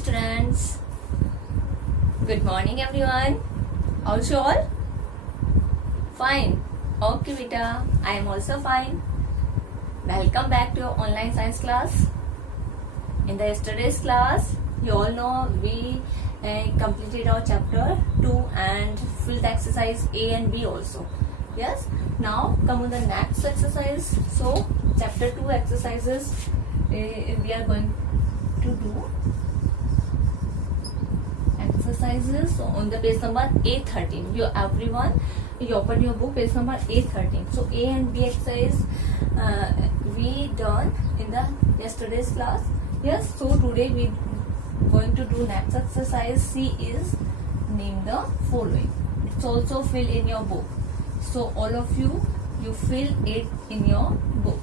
students. Good morning everyone. How's you all? Fine. Okay beta, I am also fine. Welcome back to your online science class. In the yesterday's class, you all know we completed our chapter 2 and filled exercise A and B also. Yes. Now come on the next exercise. So chapter 2 exercises we are going to do exercises on the page number A13. You everyone, you open your book page number A13. So A and B exercise we done in the yesterday's class. Yes. So today we going to do next exercise. C is name the following. It's also fill in your book. So all of you fill it in your book.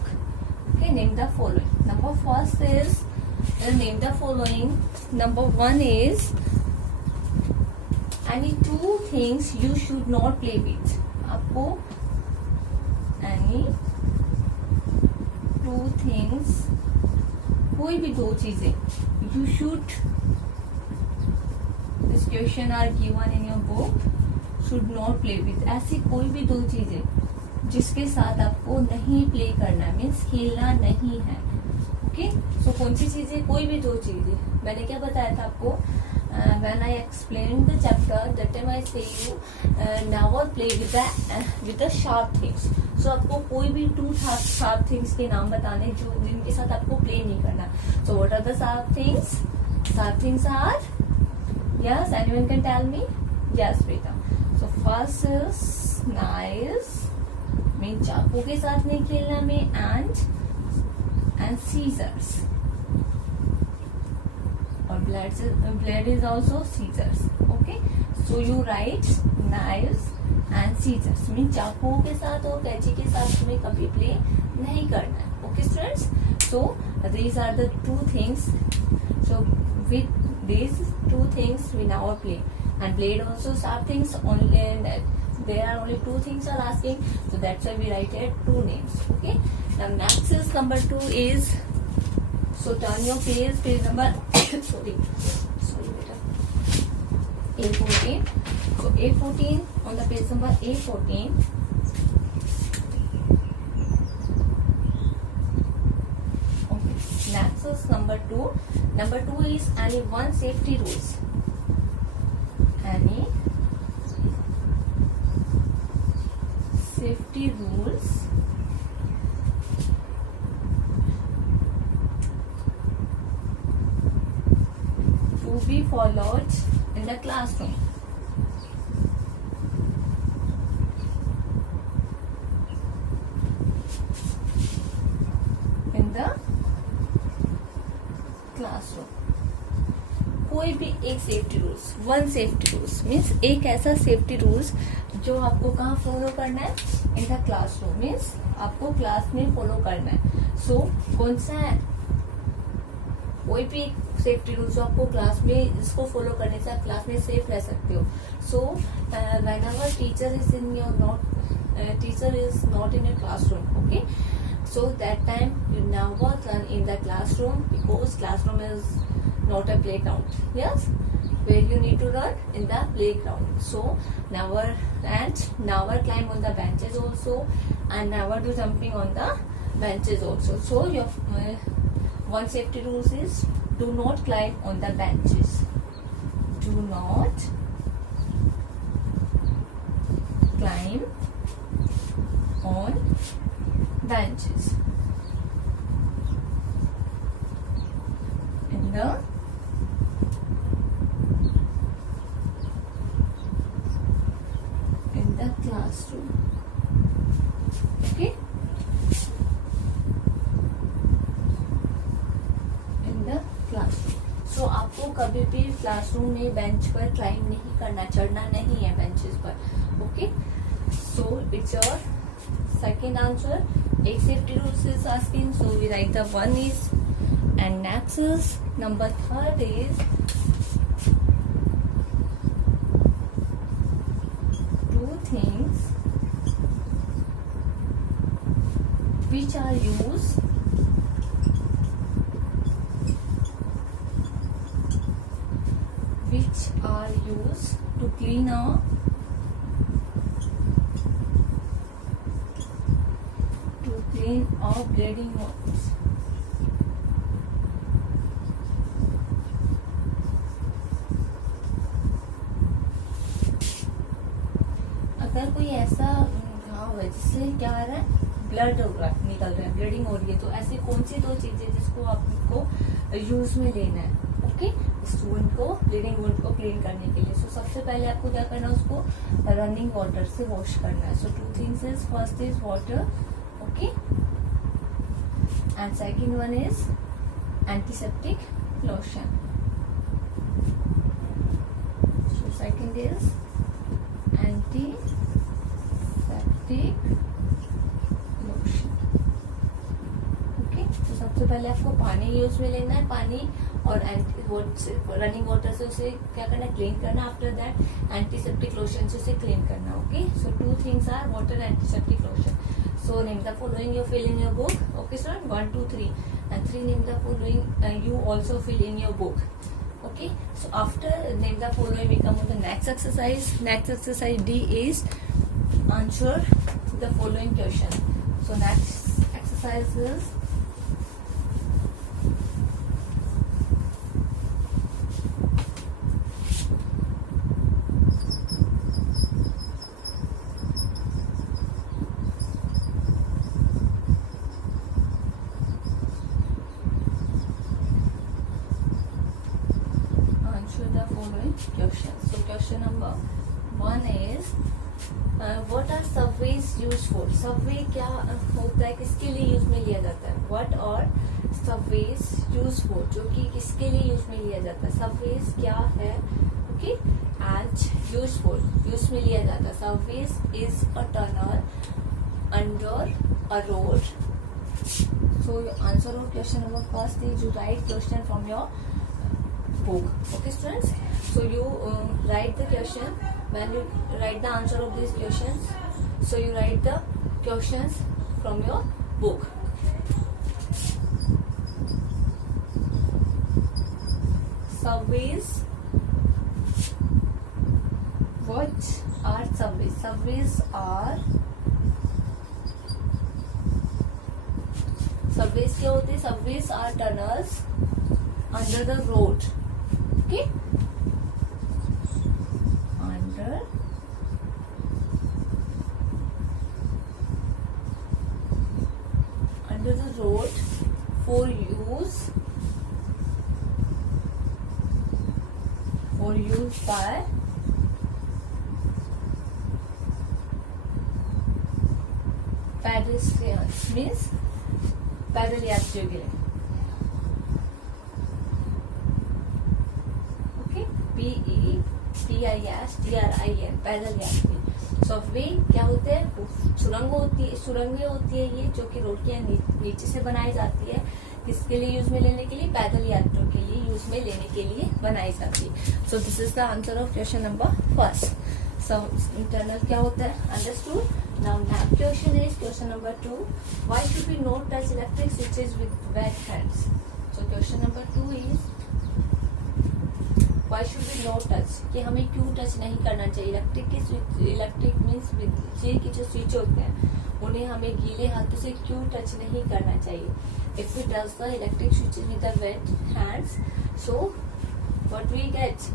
Okay, name the following. Number first is name the following. Number one is any two things you should not play with. आपको any two things, कोई भी दो चीजें you should, this question are given in your book, should not play with. ऐसी कोई भी दो चीजें जिसके साथ आपको नहीं प्ले करना, मीन्स खेलना नहीं है. ओके, सो कौन सी चीजें? कोई भी दो चीजें. मैंने क्या बताया था आपको? When I explained the chapter, that time I say you never play with the sharp things. So आपको कोई भी two sharp things के नाम बताने जो जिनके साथ आपको play नहीं करना. So what are the sharp things? Sharp things are, yes, anyone can tell me? Yes, beta. So first is knives, mean चाकू के साथ नहीं खेलना में, and scissors. Or blade is also scissors. Okay, so you write knives and scissors. Mean चाकुओं के साथ और कैंची के साथ तुम्हें कभी प्ले नहीं करना है. Okay students, so these are the two things. So with these two things we now play, and blade also sharp things only, and there are only two things are asking, so that's why we write it two names. Okay, now next is number 2 is, so turn your page number sorry beta, A14. So A14, on the page number A14, okay, next is number 2. Number 2 is any one safety rules. Any safety rules to be followed in the classroom. In the classroom. कोई भी एक safety rules, one safety rules means एक ऐसा safety rules जो आपको कहाँ follow करना है? इन द क्लासरूम, मीन्स आपको क्लास में फॉलो करना है. सो कौन सा है? कोई भी सेफ्टी रूल्स जो आपको क्लास में, इसको फॉलो करने से आप क्लास में सेफ रह सकते हो. So whenever teacher is in your not, teacher is not in your classroom. Okay, so that time you never run in the classroom, because classroom is not a playground. Yes, where you need to run in the playground. So never climb on the benches also, and never do jumping on the benches also. So your one safety rules is do not climb on the benches. Do not climb on benches in the classroom. Okay, in the classroom. So आपको कभी भी classroom में bench पर climb नहीं करना, चढ़ना नहीं है बेंचेस पर. Okay, so it's your second answer. एक safety rules is asking, so we write the one is, and next is number 3 is two things which are used are used to clean our bleeding wounds. अगर कोई ऐसा घाव है जिससे क्या आ रहा है, ब्लड निकल रहा है, ब्लीडिंग हो रही है, तो ऐसी कौन सी दो चीजें जिसको आपको यूज में लेना है, ओके, इस वुंड को, ब्लीडिंग वुंड को क्लीन करने के लिए। सो सबसे पहले आपको क्या करना है, उसको रनिंग वाटर से वॉश करना है। सो 2 things is, first is water, okay, and second one is antiseptic lotion. So second is antiseptic lotion, okay. तो सबसे पहले आपको पानी यूज में लेना है, पानी और रनिंग वाटर से उसे क्या करना है, क्लीन करना। आफ्टर दैट एंटीसेप्टिक लोशन से उसे क्लीन करना, okay. So 2 things are water, antiseptic lotion. So name the following, you fill in your book, okay student, 1 2 3 and 3 name the following, you also fill in your book, okay. So after name the following, we come to the next exercise. Next exercise D is answer the following question. So next exercise is the following questions. So question number 1 is what are subways used for? Subway क्या होता है, किसके लिए use में लिया जाता है? What are subways used for? जो कि किसके लिए यूज में लिया जाता है? Subways क्या है, okay, and used for, use में लिया जाता है। Subways is a tunnel under a road. So answer of question number first is, you write question from your book, okay students. So you write the question. When you write the answer of these questions, so you write the questions from your book. Subways, what are subways? Subways क्या होते हैं? Subways are tunnels under the road, okay, under the road for use by pedestrians, means पैदल यात्रियों के लिए, PEDISTRIN, पैदल यात्री। Subway क्या होते हैं? सुरंगें होती है ये, जो कि रोड के नीचे से बनाई जाती है। किसके लिए यूज में लेने के लिए? पैदल यात्रियों के लिए यूज में लेने के लिए बनाई जाती है। So this is the answer of question number first. So internal क्या होता है? Understood. Now next question is question number 2, why should we not touch electric switches with wet hands? So question number 2 is Why should we not touch? कि हमें क्यों touch नहीं करना चाहिए? Electric means बिजली की जो स्विच होते हैं उन्हें हमें गीले हाथों से क्यों टच नहीं करना चाहिए? If we touch the electric switches with the wet hands, so what we get?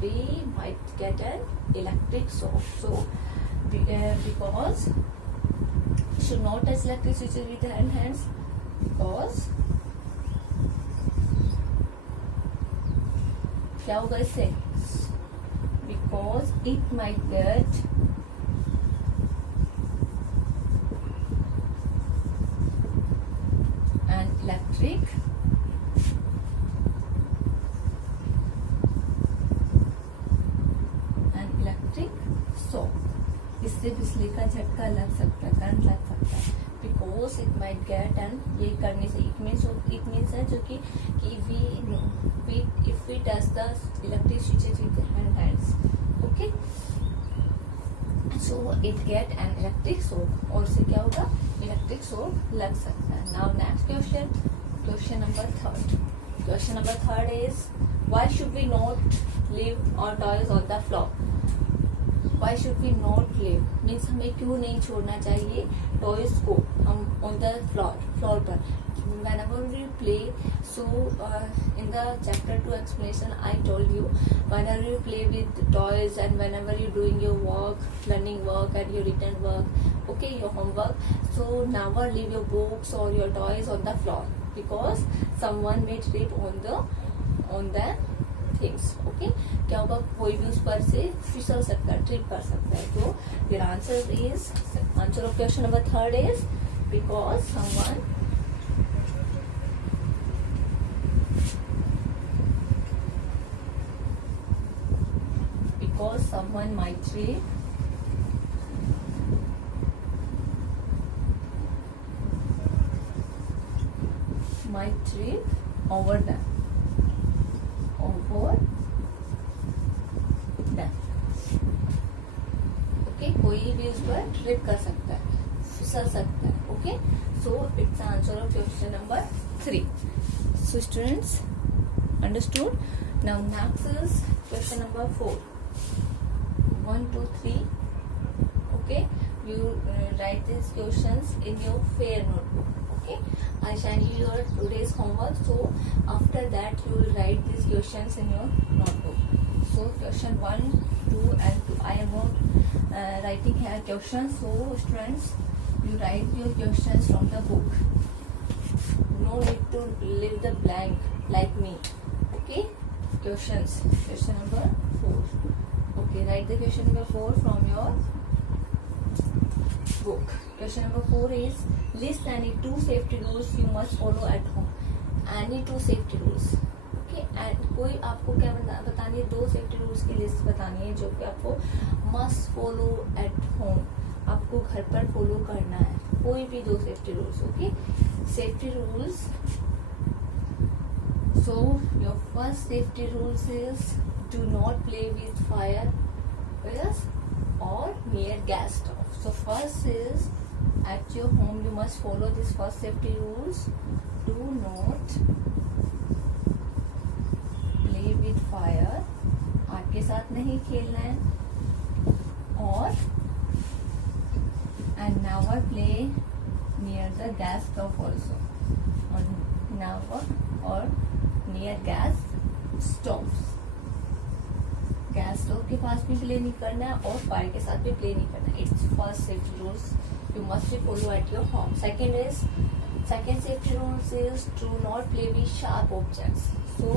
We might get an electric shock. So because should not touch electric switches with the hands, because क्या होगा इससे? Because it might get an electric shock. इससे बिजली का झटका लग सकता है, करंट लग सकता है। Because it might get, and ये करने से it means है जो कि if we touch the electric switches with the hands, okay, so it get an electric shock, और से क्या होगा? इलेक्ट्रिक शॉक लग सकता है। Now next question number 3. Question number 3 is, why should we not leave our toys on the floor? Why should we not leave means हमें क्यों नहीं छोड़ना चाहिए टॉयज को हम on the floor पर. Whenever we play, so in the chapter 2 explanation I told you, whenever you play with toys and whenever you doing your work, learning work and your written work, okay, your homework, so never leave your books or your toys on the floor because someone may trip on the things. Okay, क्या होगा, कोई भी उस पर से फिसल सकता है, ट्रिप कर सकता है. तो your answer of question number 3 is because someone might trip over them. Okay, कोई भी उस पर ट्रिप कर सकता है, फिसल सकता है. Okay, so it's answer of question number 3. So students understood. Now next is question number 4. 1, 2, 3. Okay, you write these questions in your fair notebook. Okay, I send you your today's homework, so after that you will write these questions in your notebook. So question 1, 2 and 2. I am not writing here questions, so students you write your questions from the book. No need to leave the blank like me. Okay, questions. Question number 4. Okay, write the question number 4 from your book. Question number 4 is, list any 2 safety rules you must follow at home. Any 2 safety rules. Okay, and कोई आपको क्या बतानी है, 2 safety rules की list बतानी है जो कि आपको must follow at home, आपको घर पर फॉलो करना है. कोई भी 2 safety rules. Okay, safety rules. So your first safety rules is, do not play with fire or near gas stove. So first is, at your home you must follow this first safety rules. Do not play with fire, आग के साथ नहीं खेलना है, और and never play near the gas stove also, or never or near gas stoves. Gas stove के पास भी play नहीं करना है और फायर के साथ भी प्ले नहीं करना है. It's first safety rules you must be follow at your home. Second safety rules is do not play with sharp objects. So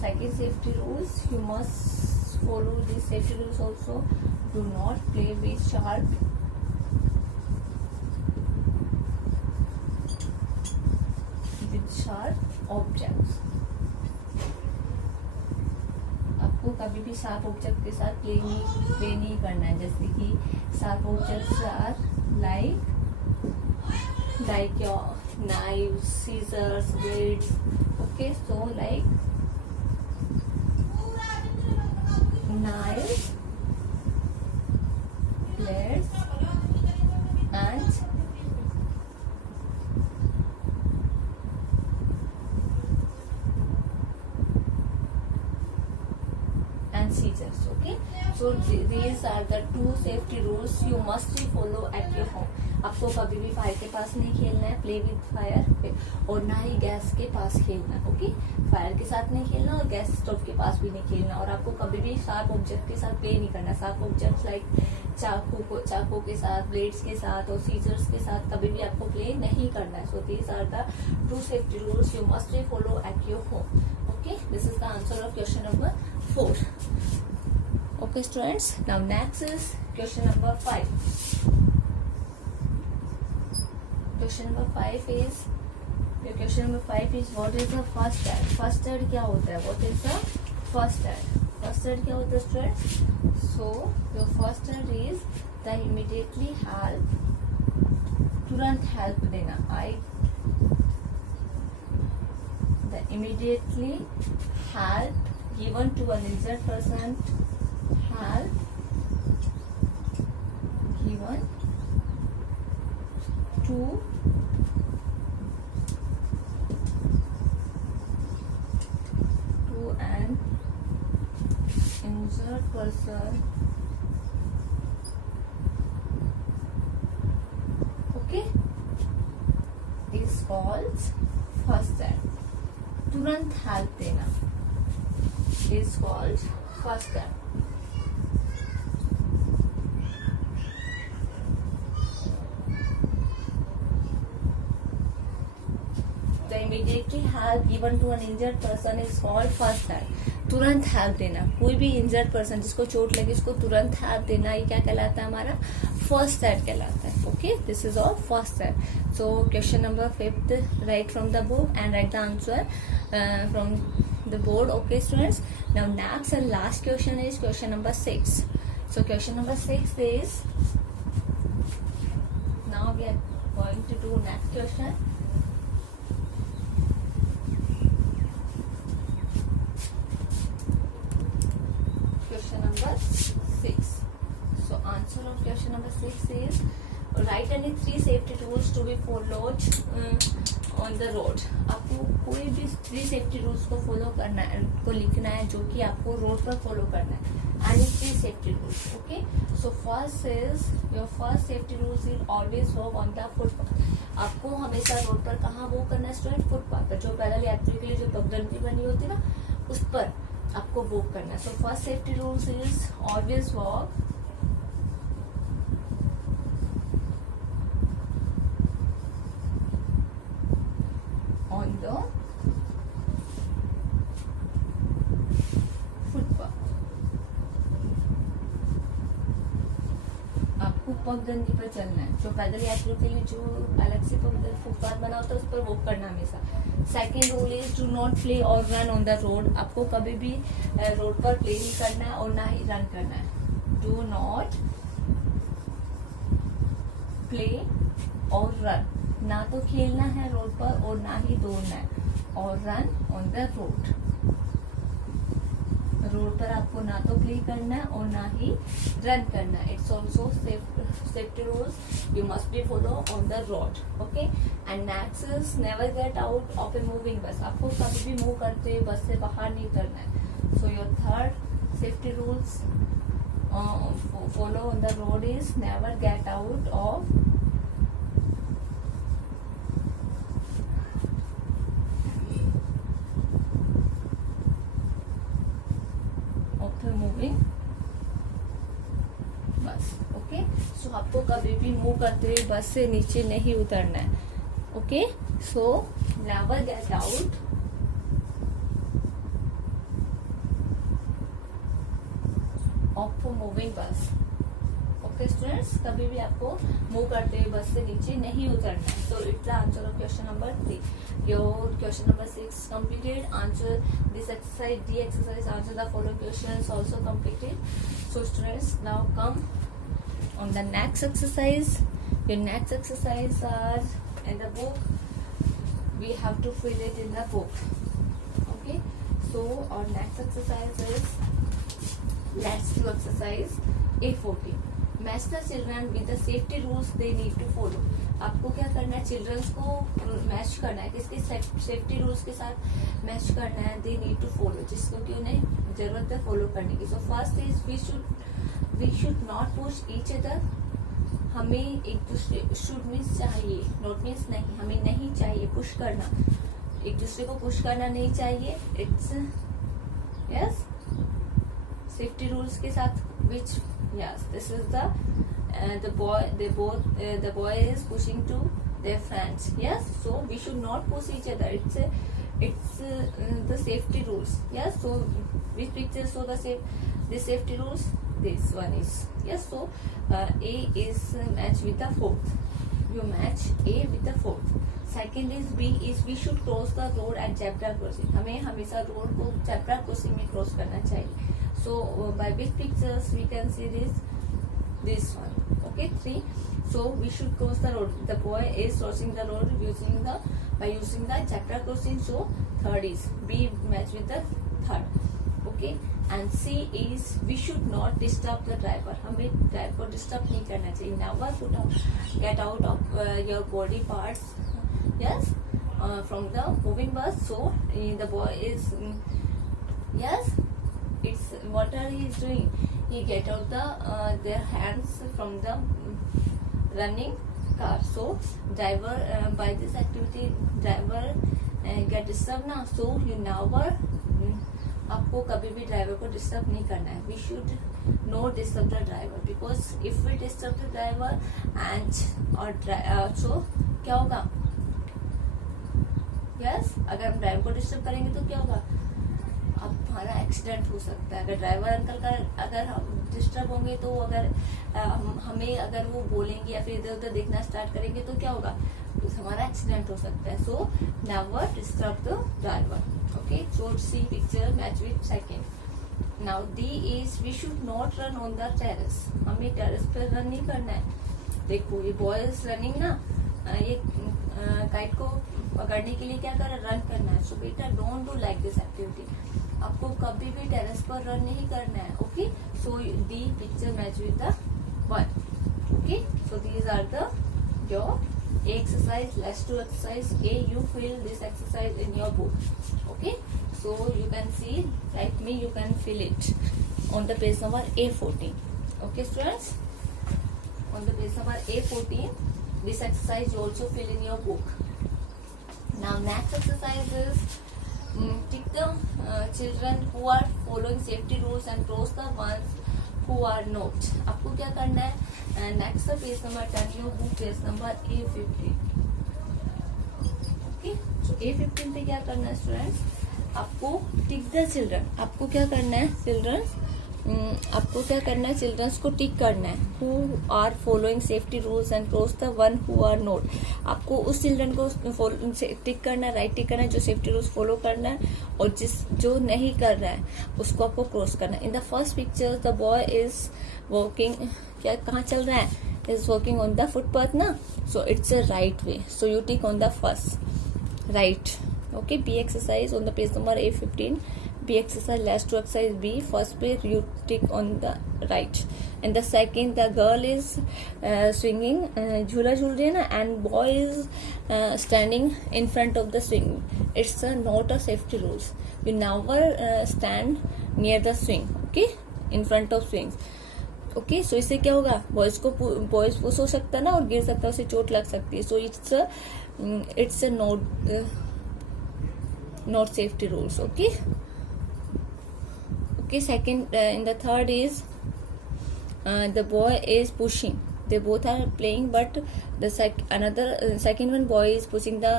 second safety rules you must follow this safety rules also. Do not play with sharp objects. कभी भी sharp object के साथ play नहीं करना है. जैसे कि sharp objects are like your knives, scissors, blades. Okay, so like knives, blades and scissors. Okay, so these are the 2 safety rules you must follow at your home. आपको कभी भी फायर के पास नहीं खेलना है, प्ले विथ फायर, और ना ही gas के पास खेलना. ओके, फायर के साथ नहीं खेलना और गैस स्टोव के पास भी नहीं खेलना. और आपको कभी भी शार्प ऑब्जेक्ट के साथ प्ले नहीं करना. शार्प ऑब्जेक्ट्स लाइक चाकू के साथ, ब्लेड्स के साथ और सीजर्स के साथ कभी भी आपको प्ले नहीं करना है. So these are the 2 safety rules you must follow at your home. Okay, this is the answer of question number 4. Okay students, now next is question number 5. Question number 5 is, what is the first aid? First aid क्या होता है? What is the first aid? First aid क्या होता है students? So your first aid is the immediately help, तुरंत help देना. The immediately help given to an injured person, help given to injured person, okay, is called first aid. तुरंत help देना is called first aid. Immediately help given to an injured person is called first aid. तुरंत help देना, कोई भी injured person जिसको चोट लगे उसको तुरंत हेल्प देना, ये क्या कहलाता है हमारा फर्स्ट एड कहलाता है. Okay, this is all first aid. So question number 5 write from the book and write the answer from the board. Okay students, now next and last question is question number 6. So question number 6 is, now we are going to do next question. Answer of question number 6 is write any 3 safety rules to be followed on the road. आपको कोई भी 3 safety rules को follow करना है, को लिखना है जो कि आपको रोड पर फॉलो करना है. Any 3 safety rules. Okay. So first is your first safety rules is always walk on the footpath. आपको हमेशा रोड पर कहाँ वॉक करना है स्टूडेंट? फुटपाथ पर. जो पैदल यात्री के लिए जो पगडंडी बनी होती है ना, उस पर आपको वॉक करना है. So first safety rules is always walk on the footpath. आपको पगडंडी पर चलना है. जो पैदल यात्रियों के लिए जो अलग से फुटपाथ बना होता है उस पर वॉक करना हमेशा. Second rule is do not play और रन ऑन द रोड. आपको कभी भी रोड पर प्ले नहीं करना है और ना ही रन करना है. डू नॉट प्ले और रन, ना तो खेलना है रोड पर और ना ही दौड़ना है. और run on the road, road पर आपको ना तो प्ले करना है और ना ही रन करना है. It's also safety rules you must be follow on the road. Okay, and next is never get out of a moving बस. आपको कभी भी मूव करते हुए बस से बाहर नहीं करना है. So your third safety rules follow on the road is never get out of moving bus. Okay, so आपको कभी भी मूव करते हुए बस से नीचे नहीं उतरना है. Okay, so never get out of moving bus. Okay students, कभी भी आपको मूव करते हुए बस से नीचे नहीं उतरना है. So it's the answer of question number 3. Your question number 6 completed. Answer this exercise, D exercise. Answer the following questions also completed. So students, now come on the next exercise. Your next exercise are in the book. We have to fill it in the book. Okay. So our next exercise is, let's do exercise 814. Match the children with the safety rules they need to follow. आपको क्या करना है? Children's को match करना है, किसके safety rules के साथ मैच करना है. दे नीड टू फॉलो, जिसको कि उन्हें जरूरत है फॉलो करने की. So first is we should not push each other. हमें एक दूसरे, शुड मीन्स चाहिए, नॉट मीन्स नहीं, हमें नहीं चाहिए पुश करना. एक दूसरे को पुश करना नहीं चाहिए. इट्स यस सेफ्टी रूल्स के साथ विच yes, this is the boy is pushing to their friends. Yes, so we should not push each other. It's the safety rules. Yes, so which picture show the safety rules? This one is, yes. So A is match with the fourth. You match A with the fourth. Second is B is we should cross the road at zebra crossing. हमें हमेशा road को zebra crossing में cross करना चाहिए. So by which pictures we can see this one. Okay, 3. So we should cross the road. The boy is crossing the road by using the zebra crossing. So third is B match with the third. Okay, and C is we should not disturb the driver. हमें driver को disturb नहीं करना चाहिए. Never get out of your body parts. Yes, from the moving bus. So the boy is yes. it's what are he is doing? He get out their hands from the running car. So driver by this activity driver get disturbed ना. So you never आपको कभी भी driver को disturb नहीं करना है. We should no disturb the driver because if we disturb the driver and और so क्या होगा? यस अगर हम ड्राइवर को डिस्टर्ब करेंगे तो क्या होगा? अब हमारा एक्सीडेंट हो सकता है. अगर ड्राइवर अंकल का अगर हम डिस्टर्ब होंगे तो अगर हमें अगर वो बोलेंगे या फिर इधर उधर देखना स्टार्ट करेंगे तो क्या होगा? तो हमारा एक्सीडेंट हो सकता है. So never disturb the driver. Okay, so see picture match with second. Now D is we should not run on the terrace. हमें टेरेस पर रन नहीं करना है. देखो ये बॉयज रनिंग ना, ये काइट को पकड़ने के लिए क्या कर रन करना है. सो बेटा don't do like this activity. आपको कभी भी टेरेस पर रन नहीं करना है. Okay, so the picture match with the one. Okay, so these are the your exercise. Let's do exercise A. You fill this exercise in your book. Okay, so you can see like me, you can fill it on the page number A14. Okay students, on the page number A14 this exercise you also fill in your book. Now next exercise is tick the children who are following safety rules and cross the ones who are not. आपको क्या करना है? Next page number 10 your book page number A15. Okay, so A15 पे क्या करना है students? आपको tick the children. आपको क्या करना है चिल्ड्रंस? आपको क्या करना है? चिल्ड्रंस को टिक करना है. Who are following safety rules and cross the one who are not. आपको उस चिल्ड्रन को टिक करना है, राइट टिक करना है जो सेफ्टी रूल्स फॉलो करना है, और जो नहीं कर रहा है उसको आपको क्रॉस करना है. In the first picture the boy is walking. क्या कहाँ चल रहा है? Is walking on the footpath ना. So it's a right way. So you tick on the first right. Okay, B exercise on the page number A15. B exercise, last to exercise B. First page you tick on the right, and the second the girl is swinging झूला झूल रही है ना, and boy is standing in front of the swing. It's not a safety rules. You never stand near the swing. Okay, in front of swings. Okay, so इससे क्या होगा? Boys push हो सकता है ना, और गिर सकता है, उसे चोट लग सकती है. So it's not safety rules. Okay, second in the third is the boy is pushing. They both are playing, but the second one boy is pushing the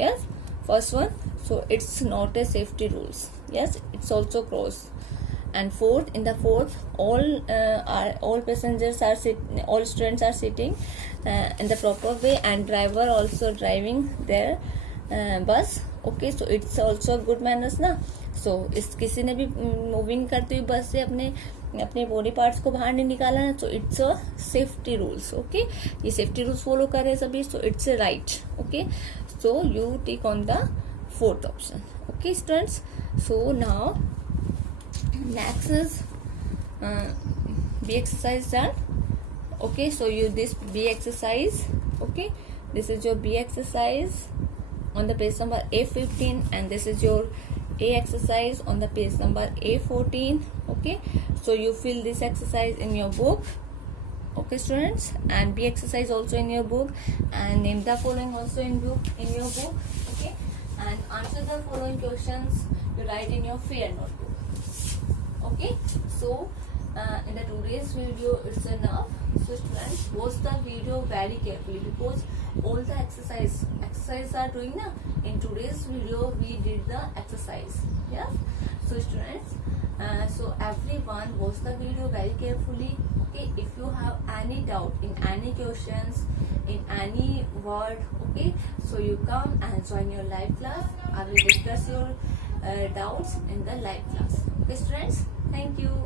yes first one. So it's not a safety rules. Yes, it's also cross. And in the fourth all passengers are all students are sitting in the proper way, and driver also driving their bus. Okay, so it's also good manners ना. सो इस किसी ने भी moving करते हुए बस से अपने बॉडी पार्ट्स को बाहर नहीं निकाला ना. So it's a safety rules. Okay, ये सेफ्टी रूल्स फॉलो कर रहे हैं सभी. So it's a right. Okay, so you tick on the fourth option. Okay students, so now next is B exercise done. Okay, so you this B exercise. Okay, this is your B exercise on the page number A15, and this is your A exercise on the page number A14. Okay, so you fill this exercise in your book. Okay students, and B exercise also in your book, and name the following also in your book. Okay, and answer the following questions you write in your fair notebook. Okay, so in the today's video it's enough. So students, watch the video very carefully because all the exercise are doing na. In today's video we did the exercise. Yeah, so students, so everyone watch the video very carefully. Okay, if you have any doubt in any questions in any word, okay, so you come and join your live class. I will discuss your doubts in the live class. Okay students, thank you.